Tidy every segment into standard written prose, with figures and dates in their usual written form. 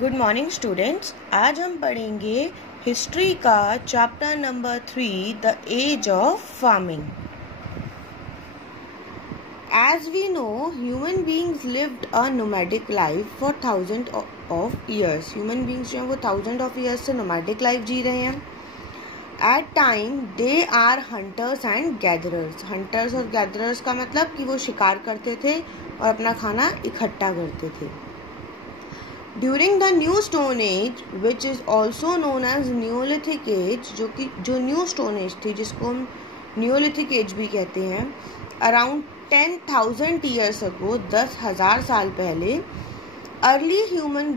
Good morning students. आज हम पढ़ेंगे हिस्ट्री का chapter number 3 the age of farming. As we know, human beings lived a nomadic life for thousands of years. Human beings जो हैं वो thousands of years से nomadic life जी रहे हैं. At time, they are hunters and gatherers. Hunters और gatherers का मतलब कि वो शिकार करते थे और अपना खाना इकट्ठा करते थे. During the New Stone Age, which is also known as Neolithic Age, जो New Stone Age थी जिसको हम Neolithic Age भी कहते हैं, around 10,000 years ago, 10,000 साल पहले, early human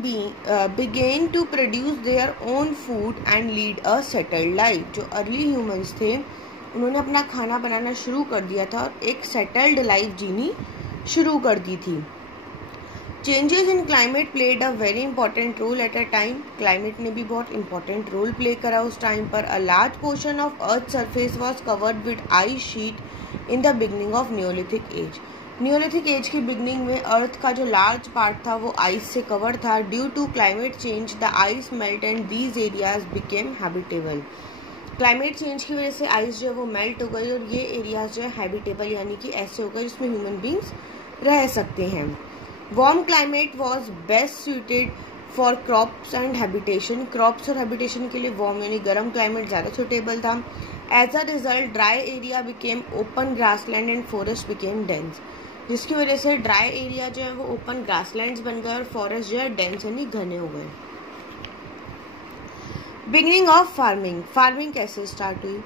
began to produce their own food and lead a settled life. जो early humans थे उन्होंने अपना खाना बनाना शुरू कर दिया था और एक settled life जीनी शुरू कर दी थी. Changes in climate played a very important role at a time. Climate ने भी बहुत important role play करा उस time पर. A large portion of Earth's surface was covered with ice sheet in the beginning of Neolithic Age. Neolithic Age की beginning में Earth का जो large part था वो ice से cover था. Due to climate change, the ice melt and these areas became habitable. Climate change की वजह से ice जो है वो melt हो गई और ये areas जो है habitable यानी कि ऐसे हो गए जिसमें human beings रह सकते हैं. Warm climate was best suited for crops and habitation. Crops और habitation के लिए warm यानी गर्म climate ज़्यादा suitable था. As a result, dry area became open grassland and forest became dense. जिसकी वजह से dry area जो है वो open grasslands बन गए और forest जो है dense यानी घने हो गए. Beginning of farming. Farming कैसे start हुई?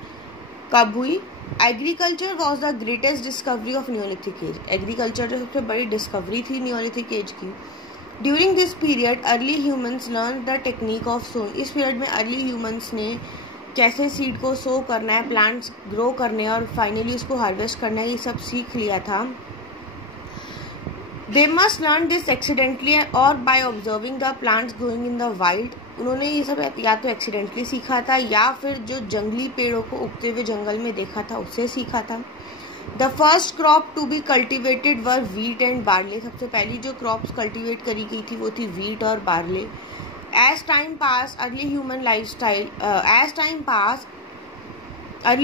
कब हुई? Agriculture was the greatest discovery of Neolithic age. Agriculture जो सबसे बड़ी डिस्कवरी थी न्योलिथिक एज की. During this period early humans learn the technique of sowing. इस पीरियड में अर्ली ह्यूमंस ने कैसे सीड को सो करना है, प्लांट्स ग्रो करने हैं और फाइनली उसको हार्वेस्ट करना है, ये सब सीख लिया था. They must learn this accidentally और by observing the plants growing in the wild. उन्होंने ये सब या तो एक्सीडेंटली सीखा था या फिर जो जंगली पेड़ों को उगते हुए जंगल में देखा था उससे सीखा था. The first crop to be cultivated were wheat and barley. सबसे पहली जो क्रॉप्स कल्टिवेट करी गई थी वो थी वीट और barley. As time pass early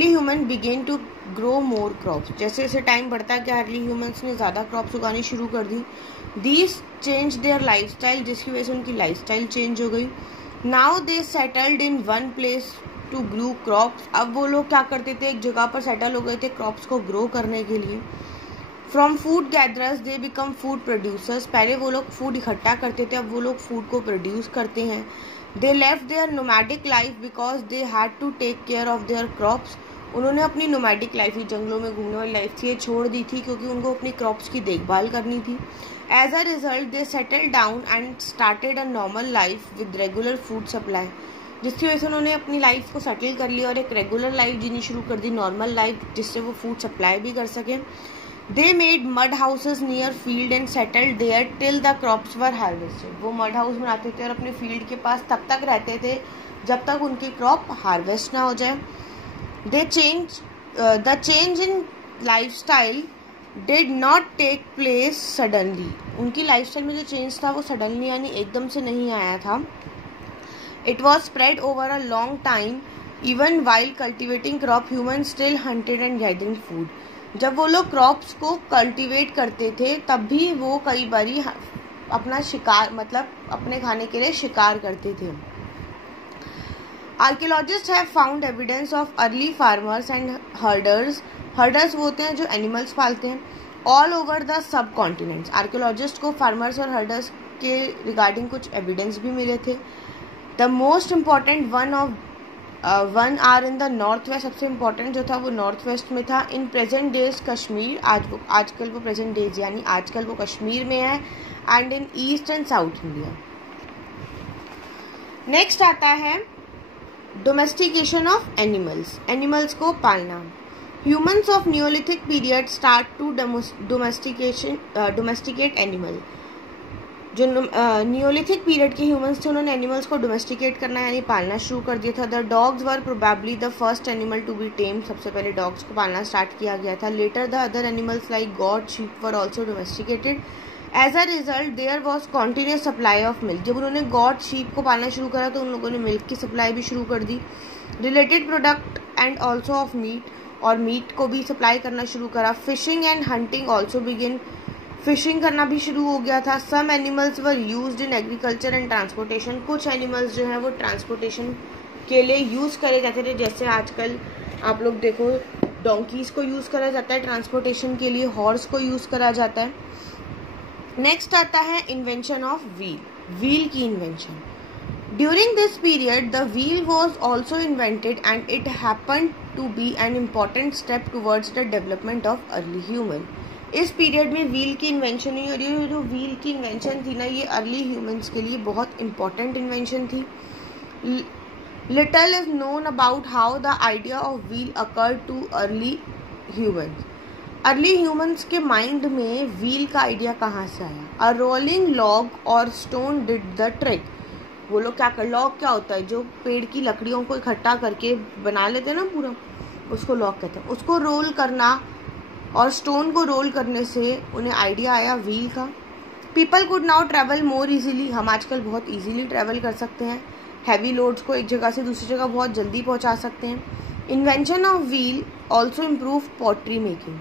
human began to grow more crops. जैसे जैसे टाइम बढ़ता गया अर्ली ह्यूमंस ने ज़्यादा क्रॉप्स उगानी शुरू कर दी. These change their life style, जिसकी वजह से उनकी लाइफ स्टाइल चेंज हो गई. Now they settled in one place to grow crops. अब वो लोग क्या करते थे, एक जगह पर सेटल हो गए थे क्रॉप्स को ग्रो करने के लिए. From food gatherers they become food producers. पहले वो लोग फूड इकट्ठा करते थे, अब वो लोग फूड को प्रोड्यूस करते हैं. They left their nomadic life because they had to take care of their crops. उन्होंने अपनी नोमैडिक लाइफ, जंगलों में घूमने वाली लाइफ थी, ये छोड़ दी थी क्योंकि उनको अपनी क्रॉप्स की देखभाल करनी थी. As a result they settle down and started a normal life with regular food supply. जिसकी वजह से उन्होंने अपनी लाइफ को सेटल कर लिया और एक रेगुलर लाइफ जीनी शुरू कर दी, नॉर्मल लाइफ, जिससे वो फूड सप्लाई भी कर सकें. They made mud houses near field and settled there till the crops were harvested. वो मड हाउस बनाते थे और अपने फील्ड के पास तब तक रहते थे जब तक उनकी क्रॉप हार्वेस्ट ना हो जाए. The change in lifestyle did not take place suddenly. उनकी लाइफस्टाइल में जो चेंज था वो सडनली यानी एकदम से नहीं आया था. It was spread over a long time. Even while cultivating crop human still hunted and gathering food. जब वो लोग क्रॉप्स को कल्टिवेट करते थे तब भी वो कई बारी अपना शिकार मतलब अपने खाने के लिए शिकार करते थे. Archaeologists have found evidence of early farmers and herders. Herders वो होते हैं जो एनिमल्स पालते हैं. All over the subcontinents. Archaeologists को farmers और herders के रिगार्डिंग कुछ एविडेंस भी मिले थे. The most important one are in the north west. सबसे इम्पोर्टेंट जो था वो नॉर्थ वेस्ट में था. In present days Kashmir. आजकल वो प्रेजेंट डेज यानी आजकल वो कश्मीर में है. And in east and south India. Next आता है डोमेस्टिकेशन ऑफ एनिमल्स. एनिमल्स को पालना. Humans of Neolithic period start to domesticate animal. जो न्योलिथिक पीरियड के ह्यूमंस थे उन्होंने एनिमल्स को डोमेस्टिकेट करना यानी पालना शुरू कर दिया था. The dogs were probably the first animal to be tame. सबसे पहले डॉग्स को पालना स्टार्ट किया गया था. Later the other animals like goat, sheep were also domesticated. As a result there was continuous supply of milk. जब उन्होंने God sheep को पालना शुरू करा तो उन लोगों ने मिल्क की सप्लाई भी शुरू कर दी। Related product and also of meat, और मीट को भी सप्लाई करना शुरू करा। Fishing and hunting also begin, fishing करना भी शुरू हो गया था। Some animals were used in agriculture and transportation, कुछ एनिमल्स जो है वो ट्रांसपोर्टेशन के लिए यूज़ करे जाते थे। जैसे आजकल आप लोग देखो डोंकीज को यूज़ करा जाता है ट्रांसपोर्टेशन के लिए, हॉर्स को यूज़ करा जाता है। नेक्स्ट आता है इन्वेंशन ऑफ व्हील, व्हील की invention. During this period the wheel was also invented and it happen to be an important step towards the development of early human. इस पीरियड में wheel की invention हुई, और ये जो व्हील की invention थी ना, ये अर्ली ह्यूमंस के लिए बहुत इंपॉर्टेंट इन्वेंशन थी। Little is known about how the idea of wheel occur too early humans. Early humans के माइंड में व्हील का आइडिया कहाँ से आया? अ रोलिंग लॉग और स्टोन डिड द ट्रिक। वो लोग क्या कर, लॉग क्या होता है, जो पेड़ की लकड़ियों को इकट्ठा करके बना लेते हैं ना पूरा, उसको लॉग कहते हैं। उसको रोल करना और स्टोन को रोल करने से उन्हें आइडिया आया व्हील का। People could now travel more easily, हम आजकल बहुत इजीली ट्रैवल कर सकते हैं। हैवी लोड्स को एक जगह से दूसरी जगह बहुत जल्दी पहुंचा सकते हैं। Invention of wheel also improve pottery making,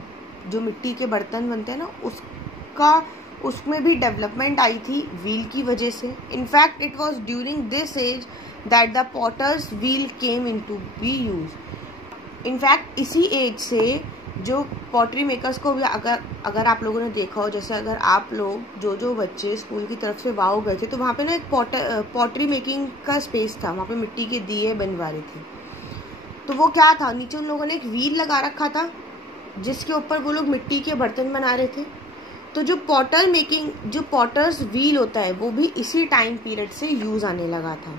जो मिट्टी के बर्तन बनते हैं ना, उसमें भी डेवलपमेंट आई थी व्हील की वजह से। In fact it was during this age that the potter's wheel came in to be use. In fact इसी एज से जो पॉटरी मेकर्स को भी अगर आप लोगों ने देखा हो, जैसे अगर आप लोग जो बच्चे स्कूल की तरफ से वाओ गए थे तो वहाँ पे ना एक पॉटरी मेकिंग का स्पेस था, वहाँ पे मिट्टी के दिए बनवा रहे थे। तो वो क्या था, नीचे उन लोगों ने एक व्हील लगा रखा था जिसके ऊपर वो लोग मिट्टी के बर्तन बना रहे थे। तो जो पॉटर्स व्हील होता है वो भी इसी टाइम पीरियड से यूज आने लगा था।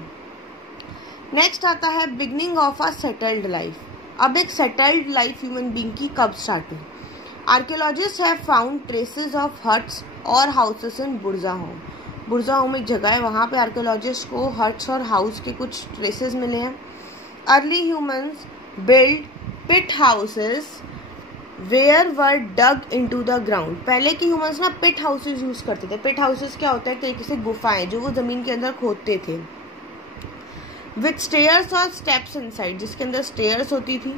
नेक्स्ट आता है beginning of a settled life. अब एक सेटल्ड लाइफ ह्यूमन बीइंग की कब स्टार्ट हुई? Archaeologist have found traces of huts और हाउसेस इन बुर्जा होम। बुर्जा होम एक जगह है, वहाँ पे आर्कियोलॉजिस्ट को हट्स और हाउस के कुछ ट्रेसेस मिले हैं। Early humans build pit houses where were dug into the ground. पहले के ह्यूमंस ना पिट हाउसेस यूज करते थे। पिट हाउसेस क्या होता है, एक तरीके से गुफाएं जो वो जमीन के अंदर खोदते थे, विथ स्टेयर्स और स्टेप्स इनसाइड, जिसके अंदर स्टेयर्स होती थी।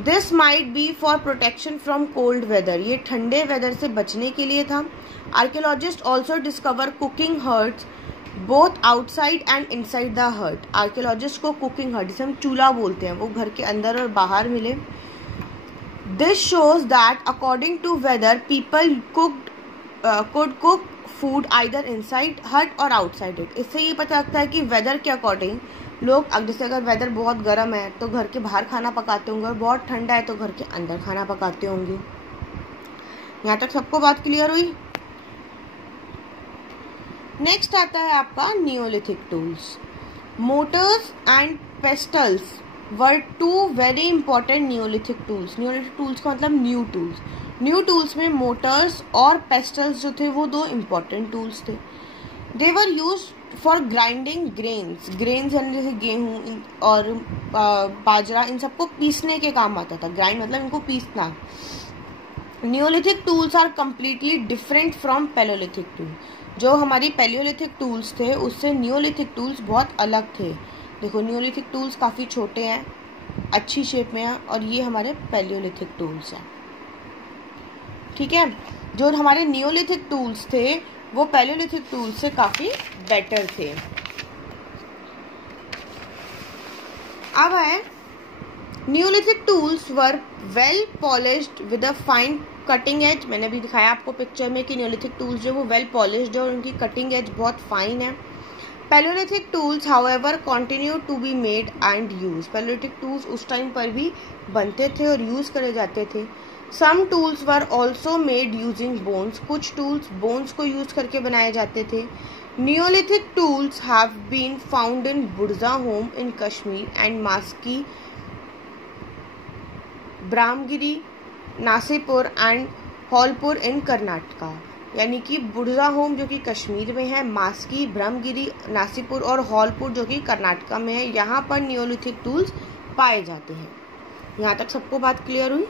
This might be for protection from cold weather, ये ठंडे वेदर से बचने के लिए था। Archaeologist also discover cooking hearths both outside and inside the hearth. Archaeologist को कुकिंग हर्ट, जिसे हम चूल्हा बोलते हैं, वो घर के अंदर और बाहर मिले। This shows that according to weather people could cook food either inside hut और outside it। इससे ये पता लगता है कि वेदर के अकॉर्डिंग लोग, जैसे अगर वेदर बहुत गर्म है तो घर के बाहर खाना पकाते होंगे, और बहुत ठंडा है तो घर के अंदर खाना पकाते होंगे। यहाँ तक सबको बात क्लियर हुई? नेक्स्ट आता है आपका Neolithic tools. Mortars and pestles were two very important Neolithic tools. Neolithic tools का मतलब न्यू टूल्स। न्यू टूल्स में मोटर्स और पेस्टल्स जो थे वो दो इम्पॉर्टेंट टूल्स थे। They were use for grinding grains यानी जैसे गेहूँ और बाजरा, इन सबको पीसने के काम आता था। ग्राइंड मतलब इनको पीसना। Neolithic tools are completely different from Palaeolithic tool. जो हमारी पैलियोलिथिक टूल्स थे उससे नियोलिथिक टूल्स बहुत अलग थे। देखो नियोलिथिक टूल्स काफ़ी छोटे हैं, अच्छी शेप में हैं, और ये हमारे पैलियोलिथिक टूल्स हैं। ठीक है, जो हमारे नियोलिथिक टूल्स थे वो पैलियोलिथिक टूल्स से काफ़ी बेटर थे। अब है Neolithic tools were well polished with a fine cutting edge. मैंने अभी दिखाया आपको पिक्चर में कि नियोलिथिक टूल्स जो वो वेल पॉलिश्ड है और उनकी कटिंग एज बहुत फाइन है। Palaeolithic tools however continue to be made and use. Palaeolithic tools उस टाइम पर भी बनते थे और यूज करे जाते थे। Some tools were also made using bones. कुछ टूल्स बोन्स को यूज करके बनाए जाते थे। Neolithic tools have been found in Burzahom in Kashmir and Maski, Brahmagiri, Narsipur and हॉलपुर इन कर्नाटका। यानी कि बुर्जा होम जो कि कश्मीर में है, मास्की, ब्रह्मगिरी, नासीपुर और हॉलपुर जो कि कर्नाटका में है, यहाँ पर नियोलिथिक टूल्स पाए जाते हैं। यहाँ तक सबको बात क्लियर हुई?